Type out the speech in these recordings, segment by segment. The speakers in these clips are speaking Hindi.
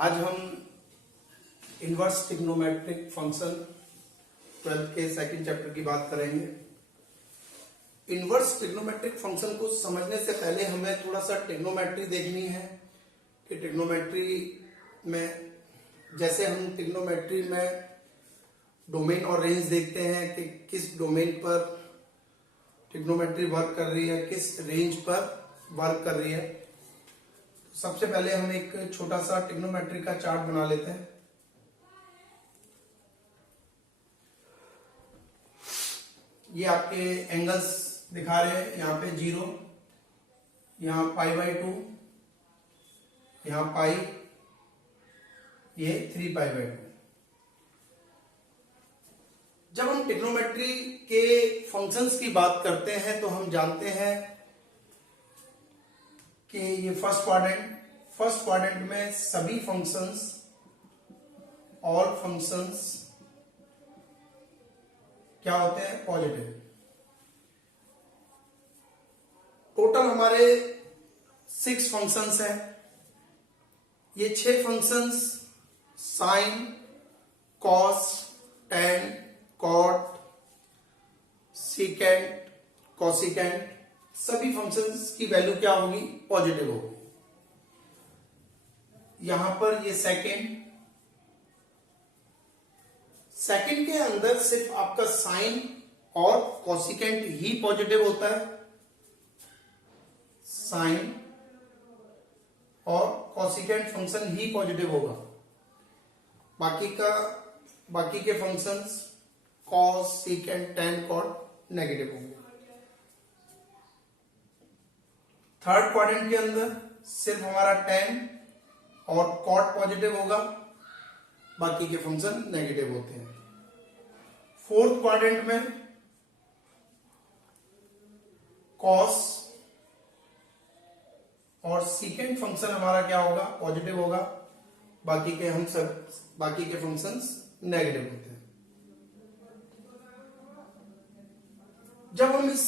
आज हम इनवर्स ट्रिग्नोमेट्रिक फंक्शन 12th के सेकंड चैप्टर की बात करेंगे। इनवर्स ट्रिग्नोमेट्रिक फंक्शन को समझने से पहले हमें थोड़ा सा ट्रिग्नोमेट्री देखनी है कि ट्रिग्नोमेट्री में जैसे हम ट्रिग्नोमेट्री में डोमेन और रेंज देखते हैं कि किस डोमेन पर ट्रिग्नोमेट्री वर्क कर रही है, किस रेंज पर वर्क कर रही है। सबसे पहले हम एक छोटा सा ट्रिग्नोमेट्री का चार्ट बना लेते हैं। ये आपके एंगल्स दिखा रहे हैं, यहाँ पे 0, यहाँ π/2, यहाँ पाई, ये 3π/2। जब हम ट्रिग्नोमेट्री के फंक्शंस की बात करते हैं तो हम जानते हैं कि ये फर्स्ट क्वाड्रेंट में सभी फंक्शंस, ऑल फंक्शंस क्या होते हैं? पॉजिटिव। टोटल हमारे 6 फंक्शंस हैं। ये 6 functions sine, cos, tan, cot, secant, cosecant, सभी फंक्शंस की वैल्यू क्या होगी? पॉजिटिव होगी। यहां पर ये सेकेंड के अंदर सिर्फ आपका साइन और कॉसिकेंट ही पॉजिटिव होता है। साइन और कॉसिकेंट फंक्शन ही पॉजिटिव होगा। बाकी के functions cos, secant, tan, cot negative होंगे। थर्ड क्वाड्रेंट के अंदर सिर्फ हमारा टेन और कॉट पॉजिटिव होगा, बाकी के फंक्शन नेगेटिव होते हैं। फोर्थ क्वाड्रेंट में कॉस और सीकेंट फंक्शन हमारा क्या होगा? पॉजिटिव होगा, बाकी के फंक्शंस नेगेटिव होते हैं। जब हम इस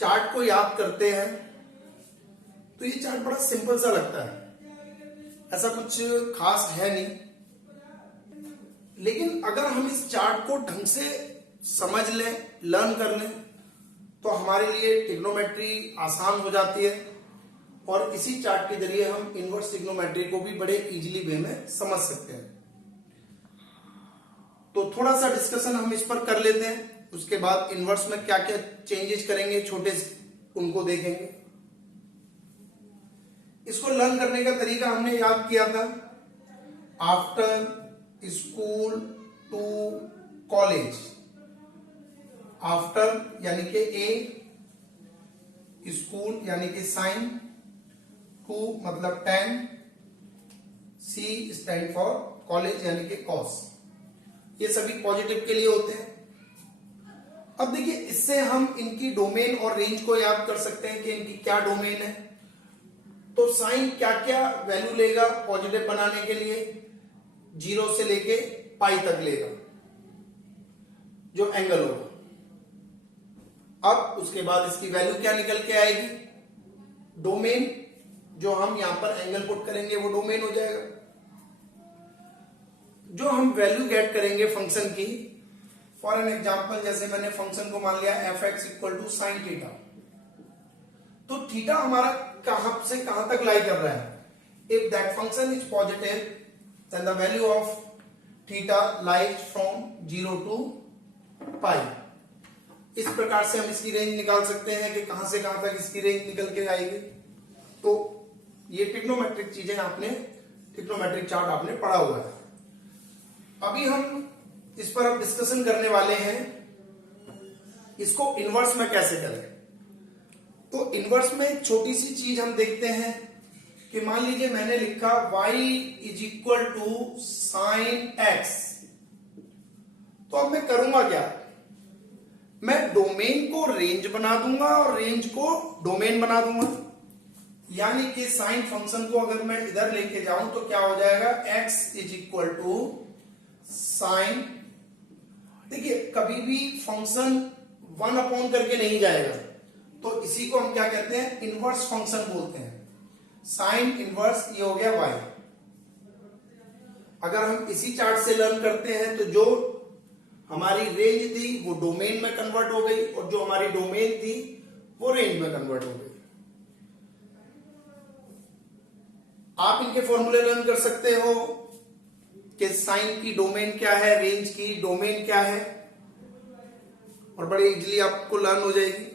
चार्ट को याद करते हैं तो ये चार्ट बड़ा सिंपल सा लगता है, ऐसा कुछ खास है नहीं। लेकिन अगर हम इस चार्ट को ढंग से समझ लें, लर्न कर लें, तो हमारे लिए ट्रिग्नोमेट्री आसान हो जाती है और इसी चार्ट के जरिए हम इनवर्स ट्रिग्नोमेट्री को भी बड़े इजीली वे में समझ सकते हैं। तो थोड़ा सा डिस्कशन हम इस पर कर लेते हैं, उसके बाद इनवर्स में क्या क्या चेंजेस करेंगे छोटे, उनको देखेंगे। इसको लर्न करने का तरीका हमने याद किया था। After school to college. After यानी कि ए, स्कूल यानी कि साइन, टू मतलब tan, C stand for college यानी कि कॉस। ये सभी पॉजिटिव के लिए होते हैं। अब देखिए, इससे हम इनकी डोमेन और रेंज को याद कर सकते हैं कि इनकी क्या डोमेन है। तो साइन क्या क्या वैल्यू लेगा पॉजिटिव बनाने के लिए? 0 से लेके पाई तक लेगा जो एंगल होगा। अब उसके बाद इसकी वैल्यू क्या निकल के आएगी? डोमेन, जो हम यहां पर एंगल पुट करेंगे वो डोमेन हो जाएगा। जो हम वैल्यू गेट करेंगे फंक्शन की, फॉर एन एग्जाम्पल जैसे मैंने फंक्शन को मान लिया f(x) = sin थीटा, तो थीटा हमारा कहां से कहां तक लाई कर रहा है? If that function is positive then the value of theta lies from 0 to pi। इस प्रकार से हम इसकी रेंज निकाल सकते हैं कि कहां से कहां तक इसकी रेंज निकल के आएगी। तो ये ट्रिग्नोमेट्रिक चीजें ट्रिग्नोमेट्रिक चार्ट आपने पढ़ा हुआ है। अभी हम इस पर अब डिस्कशन करने वाले हैं, इसको इनवर्स में कैसे करें। तो इनवर्स में एक छोटी सी चीज हम देखते हैं कि मान लीजिए मैंने लिखा y = sin x। तो अब मैं करूंगा क्या? मैं डोमेन को रेंज बना दूंगा और रेंज को डोमेन बना दूंगा। यानी कि साइन फंक्शन को अगर मैं इधर लेके जाऊं तो क्या हो जाएगा? x = sin। देखिए, कभी भी फंक्शन 1 करके नहीं जाएगा, तो इसी को हम क्या कहते हैं? इनवर्स फंक्शन बोलते हैं। साइन इनवर्स ये हो गया y। अगर हम इसी चार्ट से लर्न करते हैं तो जो हमारी रेंज थी वो डोमेन में कन्वर्ट हो गई और जो हमारी डोमेन थी वो रेंज में कन्वर्ट हो गई। आप इनके फॉर्मूले लर्न कर सकते हो कि साइन की डोमेन क्या है, रेंज की डोमेन क्या है, और बड़े इजीली आपको लर्न हो जाएगी।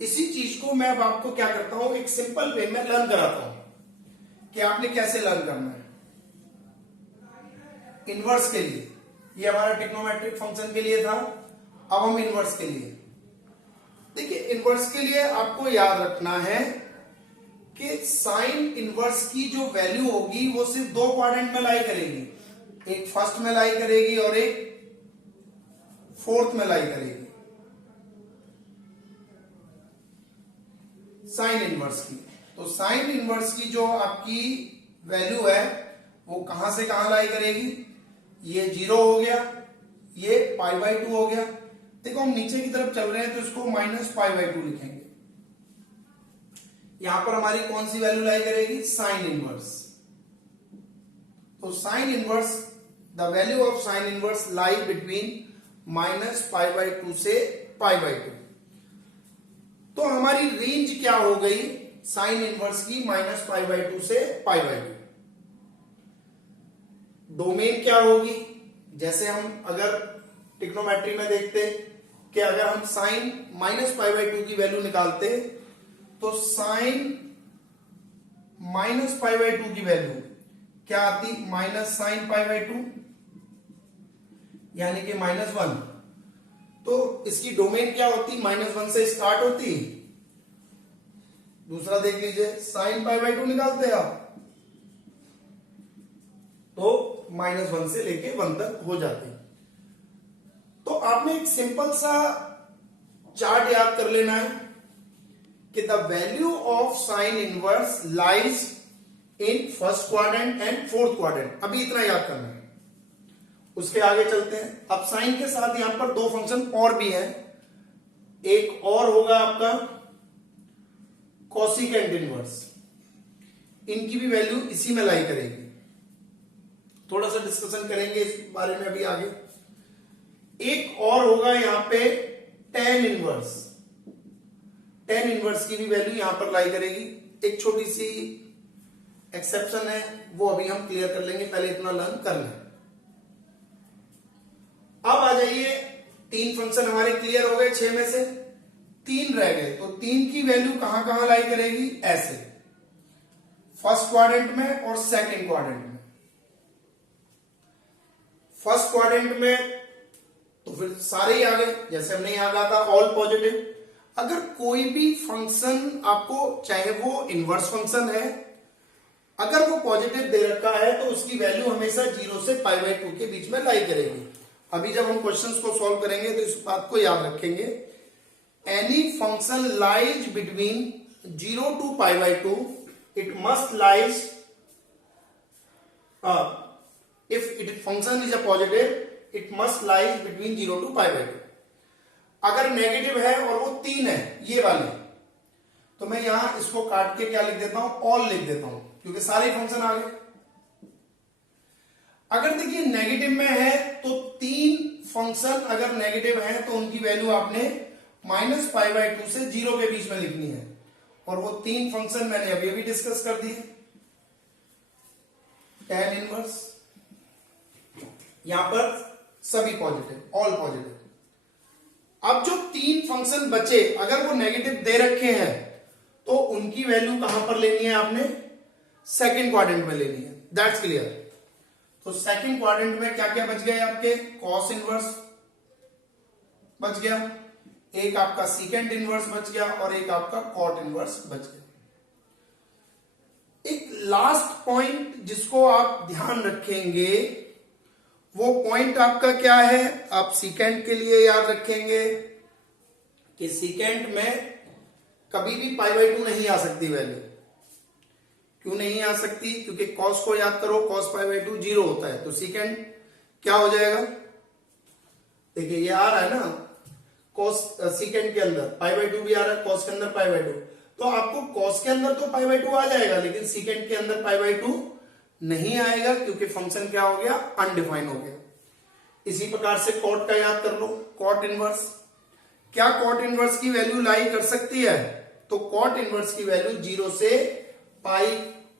इसी चीज को मैं अब आपको क्या करता हूं, एक सिंपल वे में लर्न कराता हूं कि आपने कैसे लर्न करना है। इनवर्स के लिए, ये हमारा ट्रिग्नोमेट्रिक फंक्शन के लिए था, अब हम इनवर्स के लिए देखिए। इनवर्स के लिए आपको याद रखना है कि साइन इनवर्स की जो वैल्यू होगी वो सिर्फ दो क्वाड्रेंट में लाई करेगी, एक फर्स्ट में लाई करेगी और एक फोर्थ में लाई करेगी साइन इनवर्स की। तो साइन इनवर्स की जो आपकी वैल्यू है वो कहां से कहां लाई करेगी, ये 0 हो गया, ये π/2 हो गया। देखो हम नीचे की तरफ चल रहे हैं तो इसको -π/2 लिखेंगे। यहां पर हमारी कौन सी वैल्यू लाई करेगी, साइन इनवर्स। तो sine inverse, the value of sine inverse lie between -π/2 से π/2। तो हमारी रेंज क्या हो गई साइन इनवर्स की, -π/2 से π/2। डोमेन क्या होगी, जैसे हम अगर ट्रिग्नोमेट्री में देखते कि अगर हम साइन -π/2 की वैल्यू निकालते तो साइन -π/2 की वैल्यू क्या आती, -sin π/2 यानी कि -1। तो इसकी डोमेन क्या होती, -1 से स्टार्ट होती। दूसरा देख लीजिए, साइन π/2 निकालते हैं आप तो -1 से लेके 1 तक हो जाती। तो आपने एक सिंपल सा चार्ट याद कर लेना है कि the value of sine inverse lies in first quadrant and fourth quadrant. अभी इतना याद करना है, उसके आगे चलते हैं। अब साइन के साथ यहां पर दो फंक्शन और भी हैं, एक और होगा आपका कोसिकेंट इनवर्स, इनकी भी वैल्यू इसी में लाई करेगी। थोड़ा सा डिस्कशन करेंगे इस बारे में अभी आगे। एक और होगा यहां पे टेन इनवर्स, टेन इनवर्स की भी वैल्यू यहां पर लाई करेगी। एक छोटी सी एक्सेप्शन है, वो अभी हम क्लियर कर लेंगे, पहले इतना लर्न कर लें। अब आ जाइए, तीन फंक्शन हमारे क्लियर हो गए, 6 में से 3 रह गए। तो 3 की वैल्यू कहां कहां लाई करेगी, ऐसे फर्स्ट क्वाड्रेंट में और सेकंड क्वाड्रेंट में। फर्स्ट क्वाड्रेंट में तो फिर सारे ही आ गए, जैसे हमने यहां कहा था ऑल पॉजिटिव। अगर कोई भी फंक्शन आपको, चाहे वो इनवर्स फंक्शन है, अगर वो पॉजिटिव दे रखा है तो उसकी वैल्यू हमेशा 0 से π/2 के बीच में लाई करेगी। अभी जब हम क्वेश्चंस को सॉल्व करेंगे तो इस बात को याद रखेंगे, any function lies between 0 to π/2 it must lies, if it function is a positive it must lies between 0 to π/2। अगर नेगेटिव है और वो 3 है, ये वाले, तो मैं यहां इसको काट के क्या लिख देता हूं, ऑल लिख देता हूं, क्योंकि सारे फंक्शन आ गए। अगर देखिए नेगेटिव में है तो 3 फंक्शन अगर नेगेटिव है तो उनकी वैल्यू आपने -π/2 से 0 के बीच में लिखनी है, और वो 3 फंक्शन मैंने अभी अभी डिस्कस कर दिए। टेन इनवर्स, यहां पर सभी पॉजिटिव, ऑल पॉजिटिव। अब जो 3 फंक्शन बचे, अगर वो नेगेटिव दे रखे हैं तो उनकी वैल्यू कहां पर लेनी है आपने, सेकंड क्वाड्रेंट में लेनी है। That's clear. तो सेकंड क्वाड्रेंट में क्या क्या बच गए आपके, कॉस इनवर्स बच गया, एक आपका सीकेंट इनवर्स बच गया और एक आपका कॉट इनवर्स बच गया। एक लास्ट पॉइंट जिसको आप ध्यान रखेंगे, वो पॉइंट आपका क्या है, आप सीकेंट के लिए याद रखेंगे कि सीकेंट में कभी भी π/2 नहीं आ सकती वैल्यू। क्यों नहीं आ सकती, क्योंकि कॉस को याद करो, कॉस π/2 0 होता है, तो सीकेंट क्या हो जाएगा, देखिए ये आ रहा है ना, कॉस सीकेंट के अंदर π/2 भी आ रहा है, कॉस के अंदर π/2, तो आपको कॉस के अंदर तो π/2 आ जाएगा, लेकिन सीकेंट के अंदर π/2 नहीं आएगा क्योंकि फंक्शन क्या हो गया, अनडिफाइन हो गया। इसी प्रकार से कॉट का याद कर लो, कॉट इनवर्स। क्या कॉट इनवर्स की वैल्यू लाई कर सकती है? तो कॉट इनवर्स की वैल्यू 0 से पाई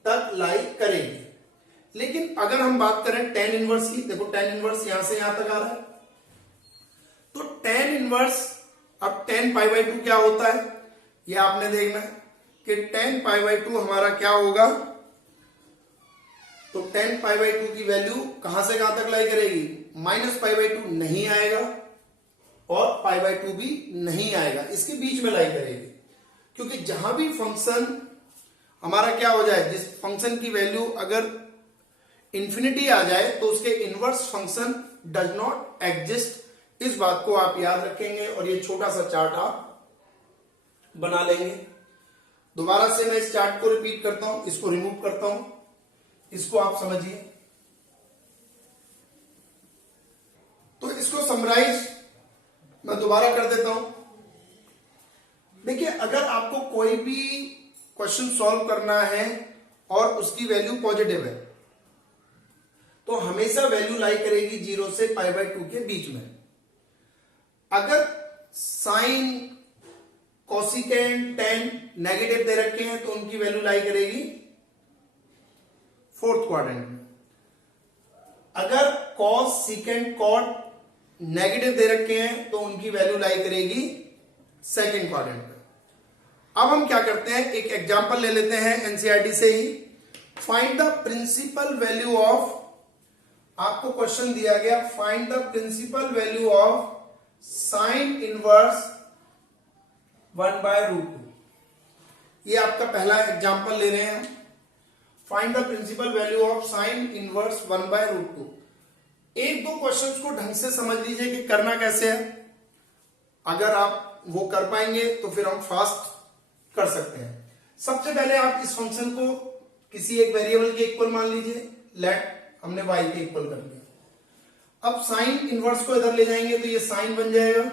तक लाई करेगी। लेकिन अगर हम बात करें टेन इनवर्स की, देखो टेन इनवर्स यहां से यहां तक आ रहा है, तो टेन इनवर्स, अब टेन पाई बाई 2 क्या होता है ये आपने देखना है कि टेन पाई बाई 2 हमारा क्या होगा। तो टेन पाई बाई 2 की वैल्यू कहां से कहां तक लाई करेगी, माइनस पाई बाई 2 नहीं आएगा और पाई बाई 2 भी नहीं आएगा, इसके बीच में लाई करेगी। क्योंकि जहां भी फंक्शन हमारा क्या हो जाए, जिस फंक्शन की वैल्यू अगर इंफिनिटी आ जाए तो उसके inverse function does not exist. इस बात को आप याद रखेंगे और ये छोटा सा चार्ट आप बना लेंगे। दोबारा से मैं इस चार्ट को रिपीट करता हूं, इसको रिमूव करता हूं, इसको आप समझिए। तो इसको समराइज मैं दोबारा कर देता हूं। देखिए, अगर आपको कोई भी क्वेश्चन सॉल्व करना है और उसकी वैल्यू पॉजिटिव है तो हमेशा वैल्यू लाई करेगी 0 से पाई बाई 2 के बीच में। अगर साइन, कोसिकेंट, टेन नेगेटिव दे रखे हैं तो उनकी वैल्यू लाई करेगी फोर्थ क्वाड्रेंट में। अगर कॉस, सीकेंट, कॉट नेगेटिव दे रखे हैं तो उनकी वैल्यू लाई करेगी सेकेंड क्वाड्रेंट में। अब हम क्या करते हैं, एक एग्जांपल ले लेते हैं एनसीईआरटी से ही। Find the principal value of, आपको क्वेश्चन दिया गया, find the principal value of sine inverse 1/√2। ये आपका पहला एग्जांपल ले रहे हैं। Find the principal value of sine inverse 1/√2। एक दो क्वेश्चंस को ढंग से समझ लीजिए कि करना कैसे है। अगर आप वो कर पाएंगे तो फिर हम फास्ट कर सकते हैं। सबसे पहले आप इस फंक्शन को किसी एक वेरिएबल के इक्वल मान लीजिए। लेट हमने y के इक्वल कर लिया। अब साइन इनवर्स को इधर ले जाएंगे तो ये साइन बन जाएगा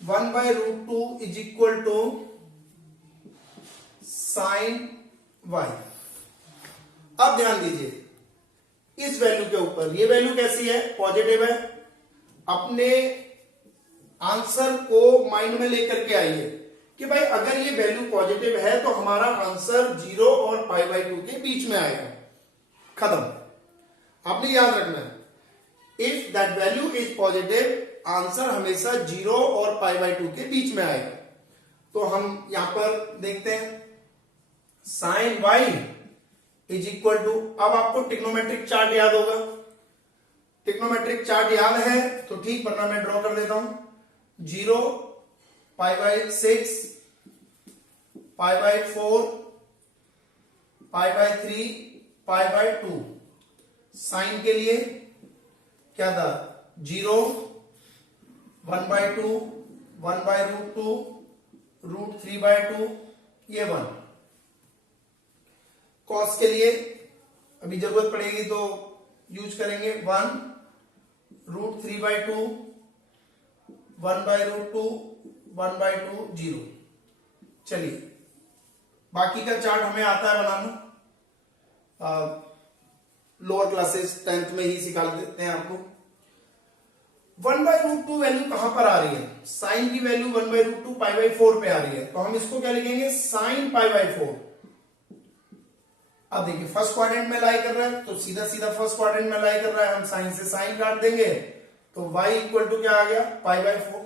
1/√2 is equal to sine y। अब ध्यान दीजिए इस वैल्यू के ऊपर, ये वैल्यू कैसी है, पॉजिटिव है। अपने आंसर को माइंड में लेकर के आइए कि भाई अगर ये वैल्यू पॉजिटिव है तो हमारा आंसर 0 और पाई बाई 2 के बीच में आएगा। खत्म। आपने याद रखना है, if that value is positive, answer हमेशा 0 और पाई बाई 2 के बीच में आएगा। तो हम यहां पर देखते हैं sine y is equal to, अब आपको ट्रिग्नोमेट्रिक चार्ट याद होगा। ट्रिग्नोमेट्रिक चार्ट याद है तो ठीक, वरना मैं ड्रॉ कर देता हूं। 0, pi by 6, pi by 4, pi by 3, pi by 2। Sine के लिए क्या था, 0, 1/2, 1/√2, √3/2, ये 1। कॉस के लिए अभी जरूरत पड़ेगी तो यूज करेंगे 1, √3/2, 1/√2, 1/2, 0। चलिए, बाकी का चार्ट हमें आता है बनाना, लोअर क्लासेस 10th में ही सिखा देते हैं आपको। 1/√2 वैल्यू कहां पर आ रही है, साइन की वैल्यू 1/√2 पाई बाई 4 पे आ रही है, तो हम इसको क्या लिखेंगे, साइन पाई बाई 4। अब देखिए फर्स्ट क्वाड्रेंट में लाई कर रहा है तो सीधा सीधा फर्स्ट क्वाड्रेंट में लाई कर रहा है, हम साइन से साइन काट देंगे तो y इक्वल टू क्या आ गया, पाई बाई 4।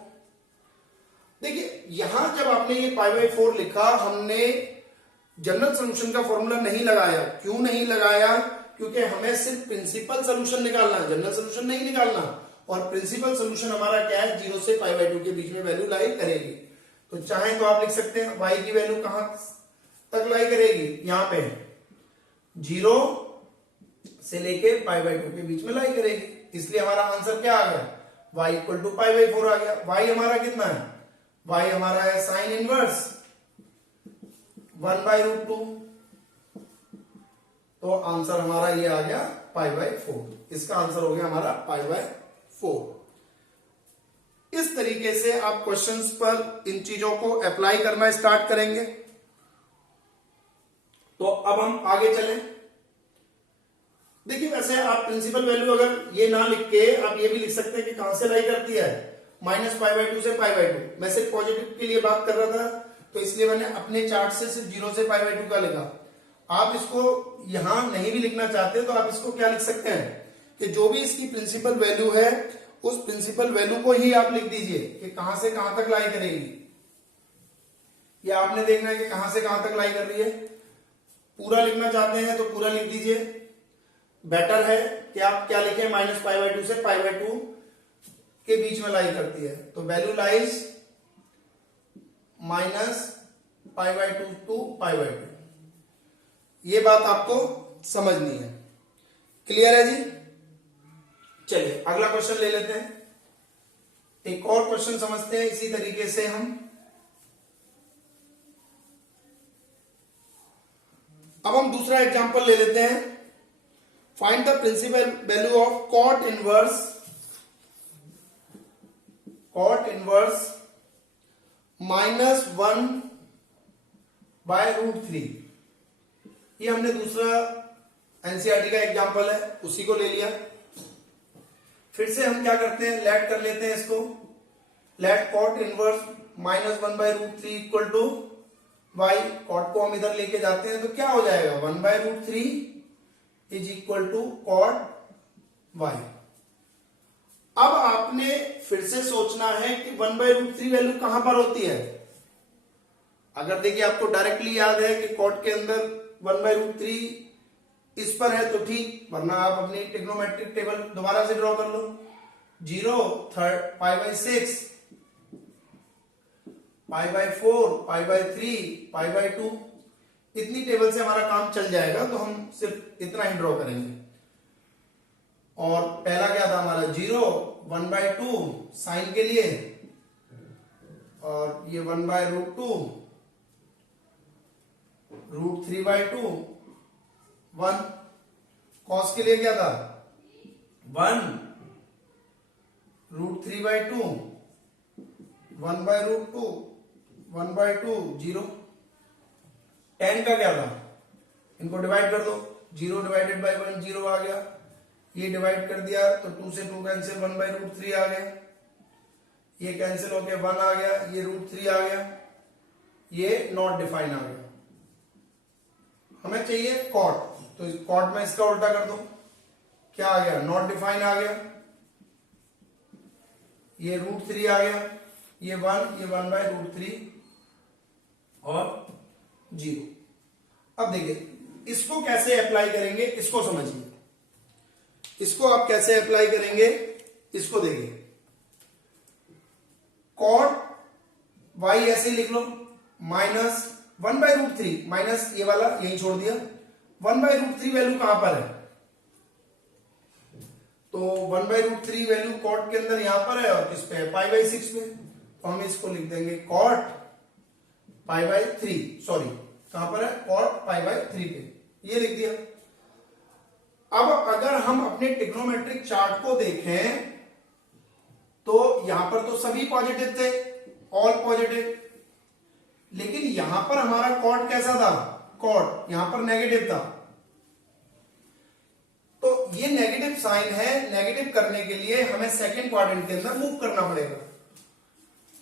देखिए यहां जब आपने ये पाई बाई 4 लिखा, हमने जनरल सॉल्यूशन का फॉर्मूला नहीं लगाया। क्यों नहीं लगाया, क्योंकि हमें सिर्फ प्रिंसिपल सोल्यूशन निकालना है, जनरल सोल्यूशन नहीं निकालना। और प्रिंसिपल सोल्यूशन हमारा क्या है, 0 से पाई बाई 2 के बीच में वैल्यू लाई करेगी। तो चाहे तो आप लिख सकते हैं y की वैल्यू कहां तक लाई करेगी, यहां पे 0 से लेके पाई बाई 2 के बीच में लाई करेगी। इसलिए हमारा आंसर क्या आ गया, y equal to pi by 4 आ गया। y हमारा कितना है, y हमारा है साइन इनवर्स 1/√2, तो आंसर हमारा ये आ गया पाई बाई 4। इसका आंसर हो गया हमारा पाई बाई 4। इस तरीके से आप क्वेश्चंस पर इन चीजों को अप्लाई करना स्टार्ट करेंगे। तो अब हम आगे चलें। देखिए वैसे आप प्रिंसिपल वैल्यू अगर ये ना लिख के आप ये भी लिख सकते हैं कि कहां से लाई करती है, -π/2 से π/2। मैं सिर्फ पॉजिटिव के लिए बात कर रहा था तो इसलिए मैंने अपने चार्ट से सिर्फ 0 से π/2 का लिखा। आप इसको यहां नहीं भी लिखना चाहते तो आप इसको क्या लिख सकते हैं कि जो भी इसकी प्रिंसिपल वैल्यू है उस प्रिंसिपल वैल्यू को ही आप लिख दीजिए कि कहां से कहां तक लाई करेगी। ये आपने देखना है कि कहां से कहां तक लाई कर रही है। पूरा लिखना चाहते हैं तो पूरा लिख दीजिए। बेटर है कि आप क्या लिखें, -π/2 से π/2 के बीच में लाई करती है, तो वैल्यू लाइज -π/2 टू π/2। ये बात आपको समझनी है। क्लियर है जी? चलिए अगला क्वेश्चन ले लेते हैं। एक और क्वेश्चन समझते हैं इसी तरीके से हम। अब हम दूसरा एग्जांपल ले लेते हैं। Find the principal value of cot inverse -1/√3। ये हमने दूसरा एनसीईआरटी का एग्जांपल है, उसी को ले लिया। फिर से हम क्या करते हैं, लेट कर लेते हैं इसको। Let cot inverse -1/√3 equal to y। cot को हम इधर लेके जाते हैं तो क्या हो जाएगा, 1/√3 is equal to cot y। अब आपने फिर से सोचना है कि 1/√3 वैल्यू कहां पर होती है। अगर देखिए आपको डायरेक्टली याद है कि cot के अंदर 1/√3 इस पर है तो ठीक, वरना आप अपनी ट्रिग्नोमेट्रिक टेबल दोबारा से ड्रॉ कर लो। 0, π/6, π/4, π/3, π/2, इतनी टेबल से हमारा काम चल जाएगा, तो हम सिर्फ इतना ही ड्रॉ करेंगे। और पहला क्या था हमारा 0, 1/2 साइन के लिए, और ये 1/√2, √3/2, 1। कॉस के लिए क्या था 1, √3/2, 1/√2, 1/2, 0। tan का क्या था, इनको डिवाइड कर दो, 0 डिवाइडेड बाई 1 0 आ गया। ये डिवाइड कर दिया तो 2 से 2 कैंसिल, 1/√3 आ गया। ये कैंसिल होके 1 आ गया, ये √3 आ गया, ये नॉट डिफाइन आ गया। हमें चाहिए cot, तो cot में इसका उल्टा कर दो, क्या आ गया, नॉट डिफाइन आ गया। ये √3 आ गया, ये 1, ये 1/√3 और 0। अब देखिए इसको कैसे अप्लाई करेंगे, इसको समझिए। इसको आप कैसे अप्लाई करेंगे, इसको देखिए। cot y ऐसे ही लिख लो, -1/√3, माइनस ये वाला यही छोड़ दिया। 1/√3 वैल्यू कहां पर है, तो 1/√3 वैल्यू cot के अंदर यहां पर है और किस पे है, π/6 पे। तो हम इसको लिख देंगे cot π/3, सॉरी कहां पर है, cot π/3 पे, ये लिख दिया। अब अगर हम अपने ट्रिग्नोमेट्रिक चार्ट को देखें तो यहां पर तो सभी पॉजिटिव थे, ऑल पॉजिटिव, लेकिन यहां पर हमारा cot कैसा था, cot यहां पर नेगेटिव था। तो ये नेगेटिव साइन है, नेगेटिव करने के लिए हमें सेकंड क्वाड्रेंट के अंदर मूव करना पड़ेगा।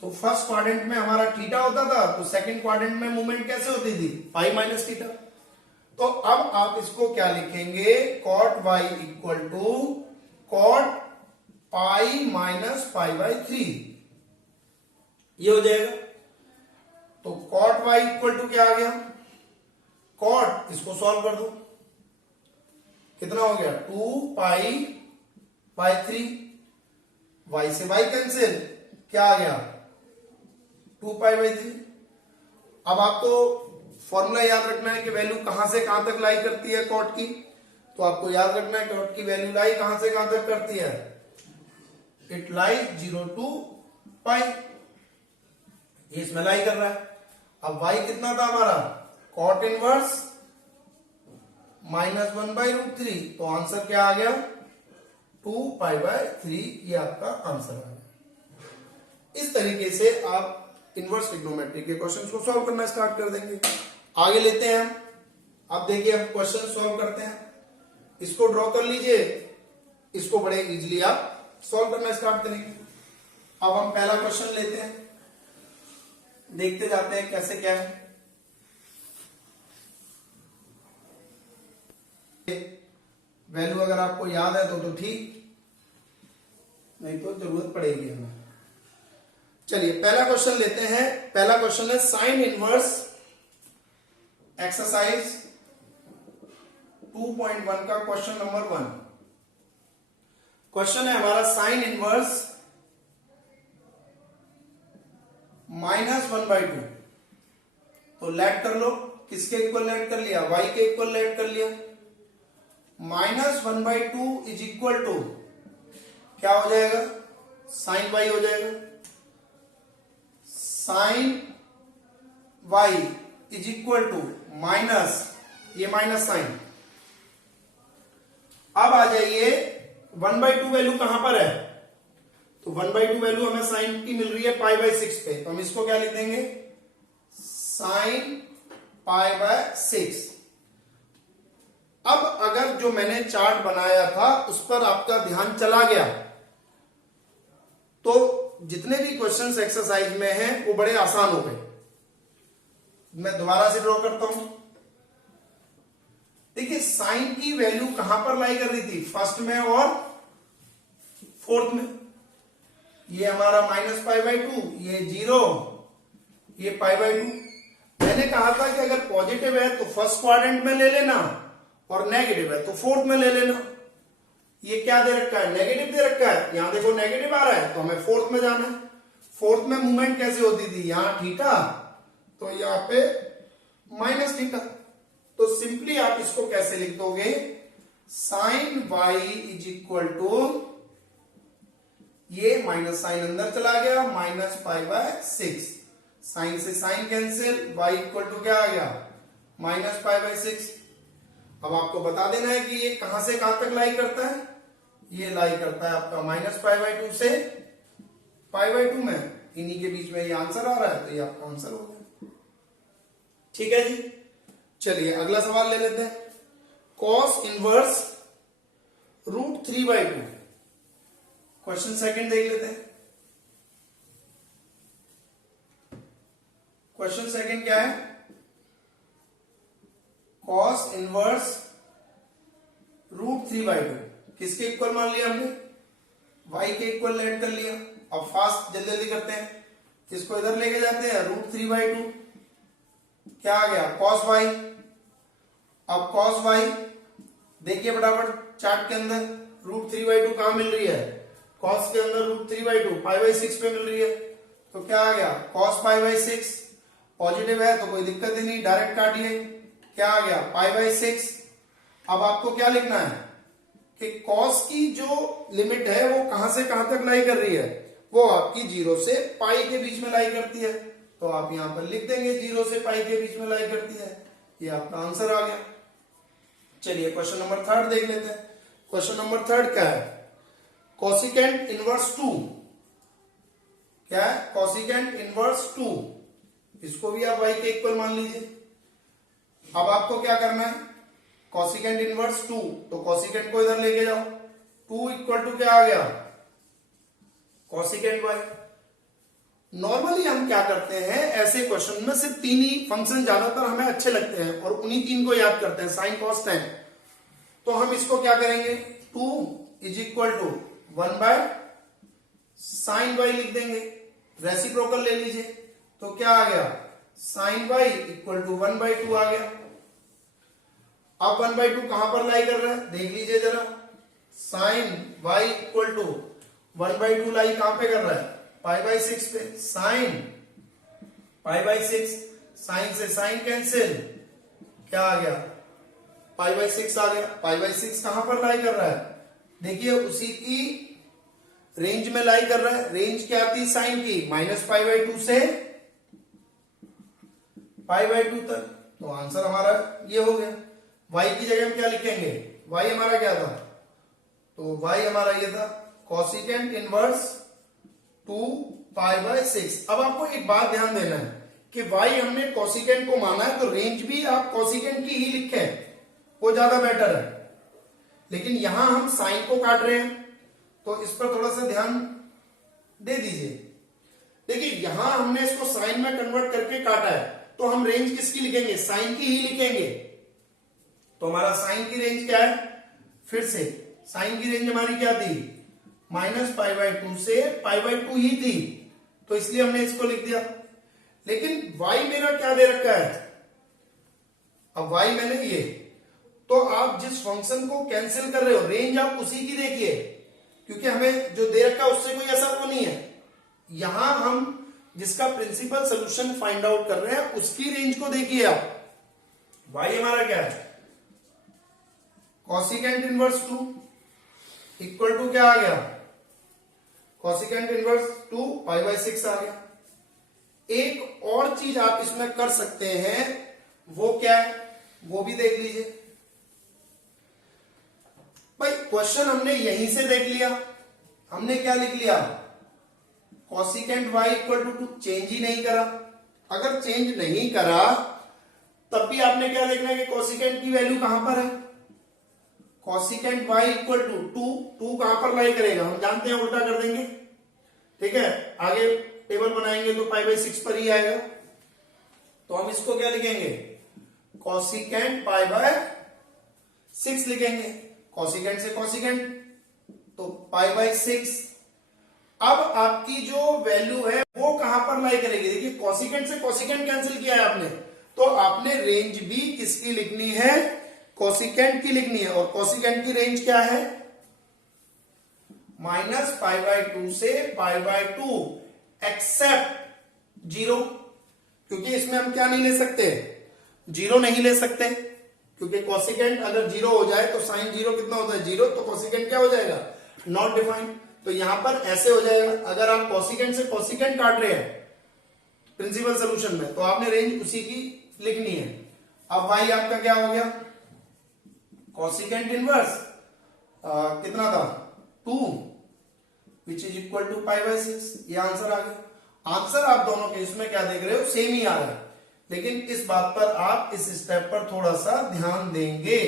तो फर्स्ट क्वाड्रेंट में हमारा थीटा होता था, तो सेकंड क्वाड्रेंट में मूवमेंट कैसे होती थी, पाई माइनस थीटा। तो अब आप इसको क्या लिखेंगे, cot y equal to cot pi minus π/3, ये हो जाएगा। तो cot y इक्वल टू क्या आ गया, cot, इसको सॉल्व कर दो, कितना हो गया 2π/3, y से y कैंसिल, क्या आ गया 2π/3। अब आपको फॉर्मूला याद रखना है कि वैल्यू कहां से कहां तक लाई करती है cot की। तो आपको याद रखना है cot की वैल्यू लाई कहां से कहां तक करती है, इट लाइज 0 to π, ये इसमें लाई कर रहा है। अब y कितना था हमारा, cot इनवर्स -1/√3, तो आंसर क्या आ गया 2π/3, ये आपका आंसर आ गया। इस तरीके से आप इनवर्स ट्रिग्नोमेट्री के क्वेश्चंस को सॉल्व करना स्टार्ट कर देंगे। आगे लेते हैं हम। अब देखिए हम क्वेश्चन सॉल्व करते हैं। इसको ड्रॉ कर लीजिए, इसको बड़े इजीली आप सॉल्व करना स्टार्ट करेंगे। अब हम पहला क्वेश्चन लेते हैं, देखते जाते हैं कैसे क्या है। वैल्यू अगर आपको याद है तो ठीक, नहीं तो जरूरत पड़ेगी हमें। चलिए पहला क्वेश्चन लेते हैं। पहला क्वेश्चन है साइन इनवर्स एक्सरसाइज 2.1 का क्वेश्चन नंबर 1। क्वेश्चन है हमारा साइन इनवर्स -1/2। तो लेट कर लो, किसके इक्वल लेट कर लिया, y के इक्वल लेट कर लिया। -1/2 इज इक्वल टू क्या हो जाएगा, साइन y हो जाएगा। Sine y is equal to minus, ये माइनस साइन। अब आ जाइए 1/2 वैल्यू कहां पर है, तो 1/2 वैल्यू हमें साइन की मिल रही है π/6 पे, तो हम इसको क्या लिख देंगे, साइन π/6। अब अगर जो मैंने चार्ट बनाया था उस पर आपका ध्यान चला गया तो जितने भी क्वेश्चंस एक्सरसाइज में हैं वो बड़े आसान हो गए। मैं दोबारा से ड्रॉ करता हूं। देखिए साइन की वैल्यू कहां पर लाई कर रही थी, फर्स्ट में और फोर्थ में। ये हमारा -π/2, ये 0, ये π/2। मैंने कहा था कि अगर पॉजिटिव है तो फर्स्ट क्वाड्रेंट में ले लेना और नेगेटिव है तो फोर्थ में ले लेना। ये क्या दे रखा है, नेगेटिव दे रखा है, यहां देखो नेगेटिव आ रहा है तो हमें फोर्थ में जाना है। फोर्थ में मूवमेंट कैसे होती थी, यहां थीटा तो यहां पे माइनस थीटा। तो सिंपली आप इसको कैसे लिख दोगे, sine y is equal to, ये माइनस साइन अंदर चला गया, -π/6, साइन से sine cancel, y equal to क्या आ गया, -π/6। अब आपको बता देना है कि ये कहां से कहां तक लाई करता है, ये लाई करता है आपका -π/2 से π/2 में, इन्हीं के बीच में ये आंसर आ रहा है, तो ये आपका आंसर हो गया। ठीक है जी, चलिए अगला सवाल ले लेते हैं। cos इनवर्स √3/2, क्वेश्चन सेकंड देख लेते हैं। क्वेश्चन सेकंड क्या है, cos इनवर्स √3/2 किसके इक्वल मान लिया हमने, y के इक्वल लेट कर लिया। अब फास्ट जल्दी जल्दी करते हैं, इसको इधर लेके जाते हैं, √3/2 क्या आ गया, cos y। अब cos y देखिए फटाफट चार्ट के अंदर, √3/2 कहां मिल रही है, cos के अंदर √3/2 π/6 पे मिल रही है, तो क्या आ गया, cos π/6। पॉजिटिव है तो कोई दिक्कत ही नहीं, डायरेक्ट काटिए, क्या आ गया, π/6। अब आपको क्या लिखना है कि cos की जो लिमिट है वो कहां से कहां तक लाई कर रही है, वो आपकी 0 से पाई के बीच में लाई करती है। तो आप यहां पर लिख देंगे 0 से पाई के बीच में लाई करती है, ये आपका आंसर आ गया। चलिए क्वेश्चन नंबर 3 देख लेते हैं। क्वेश्चन नंबर 3 क्या है, कोसिकेंट इनवर्स 2, क्या है, कोसिकेंट इनवर्स 2, इसको भी आप y के इक्वल मान लीजिए। अब आपको क्या करना है, कोसिकेंट इनवर्स 2, तो कोसिकेंट को इधर लेके जाओ, 2 इक्वल टू क्या आ गया, कोसिकेंट y। नॉर्मली हम क्या करते हैं, ऐसे क्वेश्चन में सिर्फ 3 ही फंक्शन ज्यादातर हमें अच्छे लगते हैं और उन्हीं 3 को याद करते हैं, साइन कॉस टेन। तो हम इसको क्या करेंगे, 2 is equal to 1/sin y लिख देंगे, रेसिप्रोकल ले लीजिए, तो क्या आ गया, sin y इक्वल टू 1/2 आ गया। अब 1/2 कहां पर लाई कर रहा है, देख लीजिए जरा, sin y इक्वल टू 1/2 लाई कहां पे कर रहा है, π/6 पे, साइन π/6, साइन से साइन कैंसिल, क्या आ गया, π/6 आ गया। π/6 कहां पर लाई कर रहा है, देखिए उसी की रेंज में लाई कर रहा है। रेंज क्या थी साइन की, -π/2 से π/2 तक, तो आंसर हमारा ये हो गया। y की जगह हम क्या लिखेंगे, y हमारा क्या था, तो y हमारा ये था कोसिकेंट इनवर्स 2π/6। अब आपको एक बात ध्यान देना है कि y हमने कोसिकेंट को माना है, तो रेंज भी आप कोसिकेंट की ही लिखें, वो ज्यादा बेटर है। लेकिन यहां हम साइन को काट रहे हैं, तो इस पर थोड़ा सा ध्यान दे दीजिए। देखिए यहां हमने इसको साइन में कन्वर्ट करके काटा है, तो हम रेंज किसकी लिखेंगे, साइन की ही लिखेंगे। तो हमारा साइन की रेंज क्या है, फिर से साइन की रेंज हमारी क्या थी, -π/2 से π/2 ही थी, तो इसलिए हमने इसको लिख दिया। लेकिन y मेरा क्या दे रखा है, अब y मैंने ये, तो आप जिस फंक्शन को कैंसिल कर रहे हो रेंज आप उसी की देखिए, क्योंकि हमें जो दे रखा है उससे कोई ऐसा वो नहीं है। यहां हम जिसका प्रिंसिपल सोल्यूशन फाइंड आउट कर रहे हैं उसकी रेंज को देखिए आप। y हमारा क्या है, कॉसिकेंट इनवर्स 2 इक्वल टू क्या आ गया, कॉसिकेंट इनवर्स 2 π/6 आ गया। एक और चीज आप इसमें कर सकते हैं, वो क्या है, वो भी देख लीजिए। भाई क्वेश्चन हमने यहीं से देख लिया, हमने क्या लिख लिया, cosecant y equal to 2, change ही नहीं करा। अगर चेंज नहीं करा तब भी आपने क्या देखना है कि कॉसिकेंट की वैल्यू कहां पर है, कॉसिकेंट y इक्वल टू 2 कहां पर लाई करेगा, हम जानते हैं उल्टा कर देंगे, ठीक है, आगे टेबल बनाएंगे तो π/6 पर ही आएगा। तो हम इसको क्या लिखेंगे, कॉसिकेंट π/6 लिखेंगे, कॉसिकेंट से कॉसिकेंट तो π/6। अब आपकी जो वैल्यू है वो कहां पर लाई करेगी, देखिए कॉसिकेंट से कॉसिकेंट कैंसिल किया है आपने, तो आपने रेंज भी किसकी लिखनी है, कॉसिकेंट की लिखनी है। और कॉसिकेंट की रेंज क्या है, -π/2 से π/2 एक्सेप्ट 0, क्योंकि इसमें हम क्या नहीं ले सकते, 0 नहीं ले सकते, क्योंकि कॉसिकेंट अगर 0 हो जाए तो साइन 0 कितना होता है, 0, तो कॉसिकेंट क्या हो जाएगा, नॉट डिफाइंड। तो यहां पर ऐसे हो जाएगा, अगर आप कॉसिकेंट से कॉसिकेंट काट रहे हैं प्रिंसिपल सोल्यूशन में, तो आपने रेंज उसी की लिखनी है। अब y आपका क्या हो गया, कॉसिकेंट इनवर्स कितना था, 2 विच इज इक्वल टू π/6, ये आंसर आ गया। आंसर आप दोनों के इसमें क्या देख रहे हो, सेम ही आ रहा है, लेकिन इस बात पर आप इस स्टेप पर थोड़ा सा ध्यान देंगे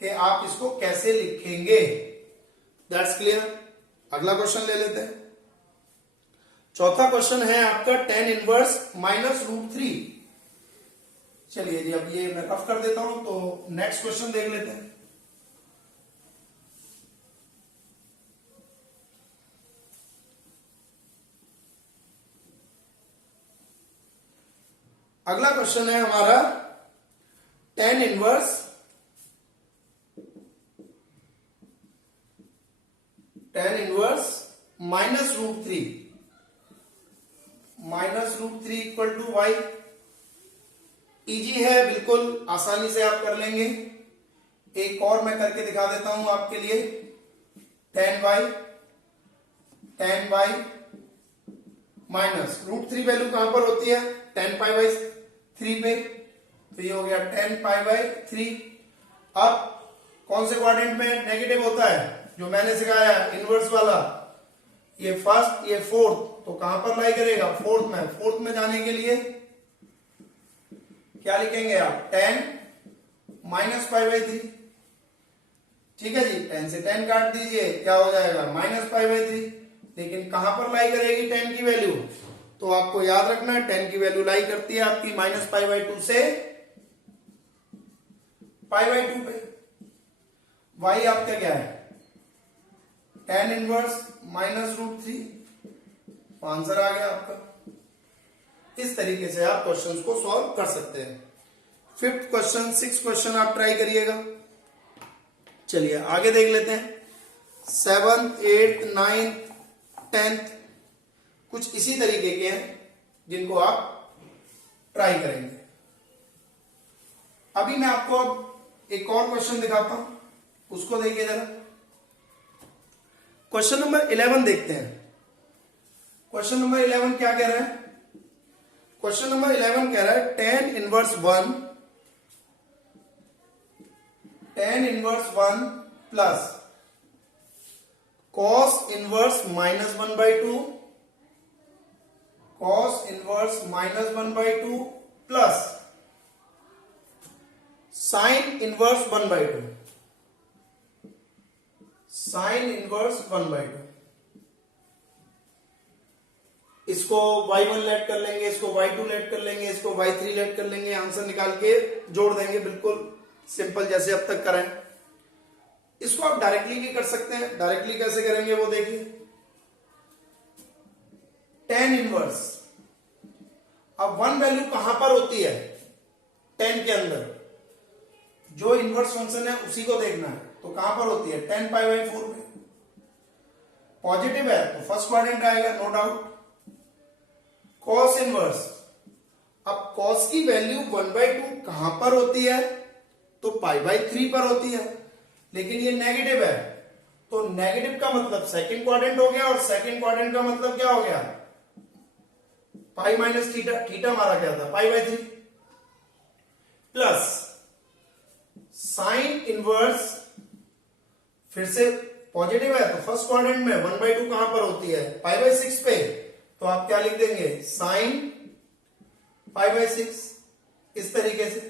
कि आप इसको कैसे लिखेंगे। That's clear. अगला क्वेश्चन ले लेते हैं। चौथा क्वेश्चन है आपका tan इनवर्स -√3। चलिए जी, अब ये मैं रफ कर देता हूं, तो नेक्स्ट क्वेश्चन देख लेते हैं। अगला क्वेश्चन है हमारा tan inverse -√3 equal to y। Easy है, बिल्कुल आसानी से आप कर लेंगे। एक और मैं करके दिखा देता हूं आपके लिए, tan y माइनस √3 वैल्यू कहां पर होती है, tan π/3 पे, तो ये हो गया tan π/3। अब कौन से क्वाड्रेंट में नेगेटिव होता है, जो मैंने सिखाया इनवर्स वाला, ये फर्स्ट ये फोर्थ, तो कहां पर लाई करेगा, फोर्थ में। फोर्थ में जाने के लिए क्या लिखेंगे आप, tan -π/3, ठीक है जी, tan से tan काट दीजिए, क्या हो जाएगा -π/3। लेकिन कहां पर लाई करेगी tan की वैल्यू, तो आपको याद रखना है tan की वैल्यू लाई करती है आपकी -π/2 से π/2 पे। y आपका क्या है, tan इनवर्स -√3, आंसर आ गया आपका। इस तरीके से आप क्वेश्चंस को सॉल्व कर सकते हैं। 5th क्वेश्चन 6th क्वेश्चन आप ट्राई करिएगा। चलिए आगे देख लेते हैं। 7th 8th 9th 10th कुछ इसी तरीके के हैं जिनको आप ट्राई करेंगे। अभी मैं आपको अब एक और क्वेश्चन दिखाता हूं, उसको देखिए जरा। क्वेश्चन नंबर 11 देखते हैं। क्वेश्चन नंबर 11 क्या कह रहा है, क्वेश्चन नंबर 11 कह रहा है tan inverse 1 plus cos inverse -1/2 plus sin inverse 1/2। Sine inverse 1/2। इसको y1 लेट कर लेंगे, इसको y2 लेट कर लेंगे, इसको y3 लेट कर लेंगे, आंसर निकाल के जोड़ देंगे, बिल्कुल सिंपल जैसे अब तक करें। इसको आप डायरेक्टली भी कर सकते हैं। डायरेक्टली कैसे करेंगे वो देखिए। tan इनवर्स, अब 1 वैल्यू कहां पर होती है? tan के अंदर जो इनवर्स फंक्शन है उसी को देखना है, तो कहां पर होती है? tan π/4 में। पॉजिटिव है तो फर्स्ट क्वाड्रेंट आएगा, नो डाउट। cos इनवर्स, अब cos की वैल्यू 1/2 कहां पर होती है? तो π/3 पर होती है, लेकिन ये नेगेटिव है, तो नेगेटिव का मतलब सेकंड क्वाड्रेंट हो गया, और सेकंड क्वाड्रेंट का मतलब क्या हो गया? पाई माइनस थीटा, थीटा हमारा क्या था? π/3 प्लस साइन इनवर्स, फिर से पॉजिटिव है तो फर्स्ट क्वाड्रेंट में 1/2 कहां पर होती है? π/6 पे, तो आप क्या लिख देंगे? साइन π/6, इस तरीके से।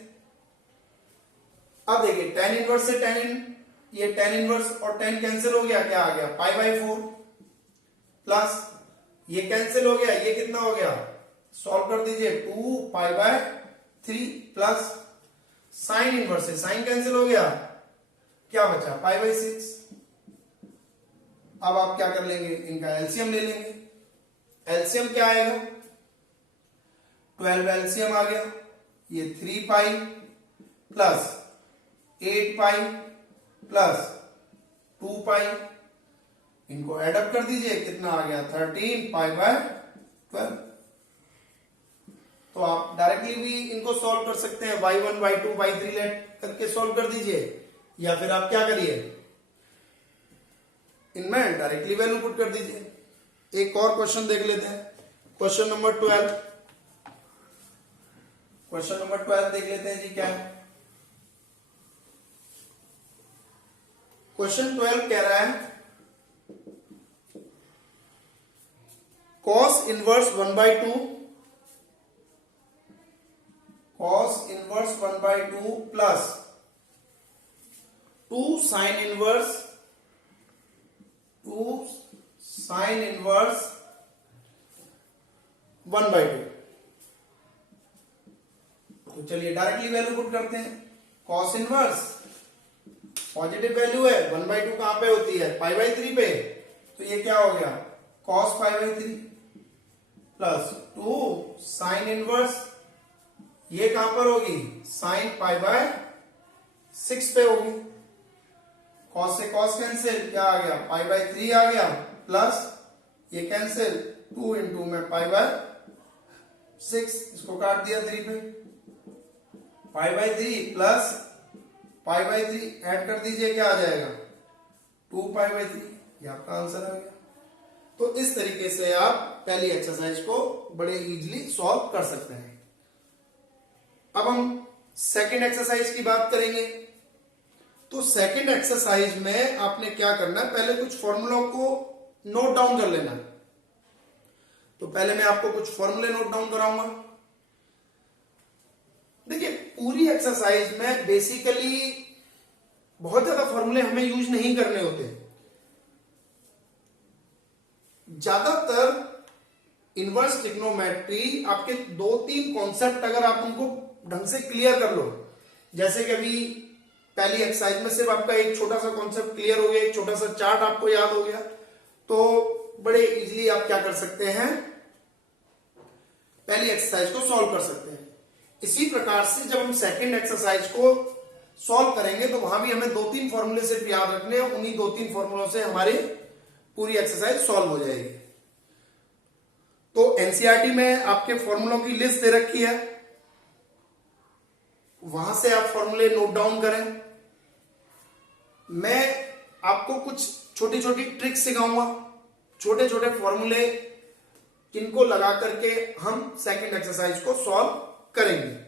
अब देखिए tan इनवर्स से ये tan इनवर्स और tan कैंसिल हो गया, क्या आ गया? π/4 प्लस ये कैंसिल हो गया, ये कितना हो गया? सॉल्व कर दीजिए, 2π/3 प्लस साइन इनवर्स से साइन कैंसिल हो गया, क्या बचा? π/6। अब आप क्या कर लेंगे? इनका एलसीएम ले लेंगे। एलसीएम क्या आएगा? 12 एलसीएम आ गया, ये 3π प्लस 8π प्लस 2π, इनको एडअप कर दीजिए, कितना आ गया? 13π/12। तो आप डायरेक्टली भी इनको सॉल्व कर सकते हैं, y1 y2 y3 लेट करके सॉल्व कर दीजिए, या फिर आप क्या करिए, इनमें डायरेक्टली वैल्यू पुट कर दीजिए। एक और क्वेश्चन देख लेते हैं, क्वेश्चन नंबर 12। क्वेश्चन नंबर 12 देख लेते हैं जी क्या है। क्वेश्चन 12 कह रहा है cos inverse 1/2, cos inverse 1/2 plus 2 sine inverse 1/2। तो चलिए डायरेक्टली वैल्यू पुट करते हैं। cos इनवर्स पॉजिटिव वैल्यू है, 1/2 कहां पे होती है? π/3 पे, तो ये क्या हो गया? cos π/3 प्लस 2 साइन इनवर्स, ये कहां पर होगी? साइन π/6 पे होगी। cos से cos कैंसिल, क्या आ गया? π/3 आ गया, प्लस ये कैंसिल 2 इंटू में π/6, इसको काट दिया 3 पे, π/3 प्लस π/3 ऐड कर दीजिए, क्या आ जाएगा? 2π/3, ये आपका आंसर आ गया। तो इस तरीके से आप पहली एक्सरसाइज को बड़े इजीली सॉल्व कर सकते हैं। अब हम सेकंड एक्सरसाइज की बात करेंगे। तो सेकंड एक्सरसाइज में आपने क्या करना है, पहले कुछ फॉर्मूलों को नोट डाउन कर लेना है। तो पहले मैं आपको कुछ फॉर्मूले नोट डाउन कराऊंगा। देखिए पूरी एक्सरसाइज में बेसिकली बहुत ज्यादा फॉर्मूले हमें यूज नहीं करने होते। ज्यादातर इनवर्स ट्रिग्नोमेट्री आपके 2-3 कॉन्सेप्ट अगर आप उनको ढंग से क्लियर कर लो, जैसे कि अभी पहली एक्सरसाइज में सिर्फ आपका एक छोटा सा कॉन्सेप्ट क्लियर हो गया, एक छोटा सा चार्ट आपको याद हो गया, तो बड़े इजीली आप क्या कर सकते हैं, पहली एक्सरसाइज को सॉल्व कर सकते हैं। इसी प्रकार से जब हम सेकंड एक्सरसाइज को सॉल्व करेंगे तो वहां भी हमें 2-3 फॉर्मूले सिर्फ याद रखने हैं, उन्हीं 2-3 फॉर्मूलों से हमारी पूरी एक्सरसाइज सॉल्व हो जाएगी। तो एनसीईआरटी में आपके फॉर्मूलों की लिस्ट दे रखी है, वहां से आप फॉर्मूले नोट डाउन करें। मैं आपको कुछ छोटी छोटी ट्रिक्स सिखाऊंगा, छोटे छोटे फॉर्मूले, जिनको लगा करके हम सेकंड एक्सरसाइज को सॉल्व करेंगे।